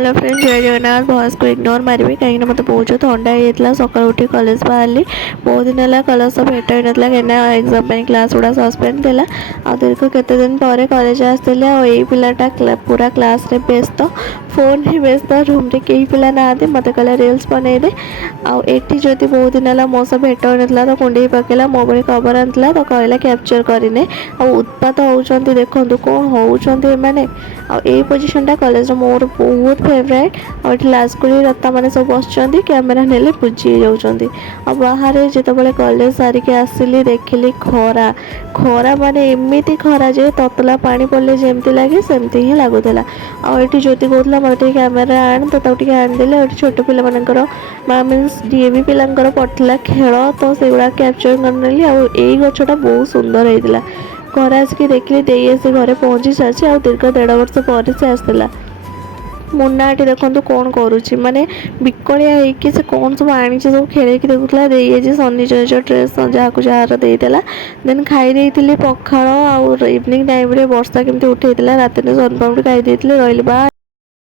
Hello friends जय Jagannath voice को ignore मारे कहीं मत बहुत थंडा होता सका उठी कॉलेज बाहरी बहुत दिन है कॉलेज सब भेट हो ना कहीं एग्जाम क्लास गुड़ा सस्पेंड थी आ दीर्घ केते दिन पर कॉलेज आसती आई पिलाटा पूरा क्लास रे व्यस्त फोन ही व्यस्त रूम रे कई पिला ना मत कहला रिल्स बनई दे आठी ज्योति बहुत दिन है मो सब भेट हो ना तो कुंडे पकेला मो बड़े खबर आनी तो कहला कैप्चर करने उत्पात होती देखो कौन होती मैंने आई पोजिशन कॉलेज मोर बहुत फेवरेट और लास्ट को रत्ता मैंने सब बस कैमेरा नेले बुझी जाऊँच बाहर जिते कॉलेज सारिके आसिली देखिली खरा खरा माने एमती खरा जे ततला पानी पड़े जमती लगे सेमती ही लगुला आठी ज्योति कहला मत कैमेरा आण तो आनीदे छोट पिला मीनस डीएवी पिलांकर पड़ता खेल तो से गुड़ा कैप्चर करनेली आई गछटा बहुत सुंदर होता घर आसिक देखिए दे आसी घरे पहुँची सारी आ दीर्घ 1.5 वर्ष पर से आसला मुन्ना आटी देखो कौन करुच्ची माने बिकलिया होइकि से कौन सब आनी सब खेल देखुला दे सन्नी निज ड्रेस जहाँ जार देदेला देन खाई पखाड़ आउ इवनिंग टाइम रे वर्षा केमती उठे रात सनपापड़ी खाई रही बाय।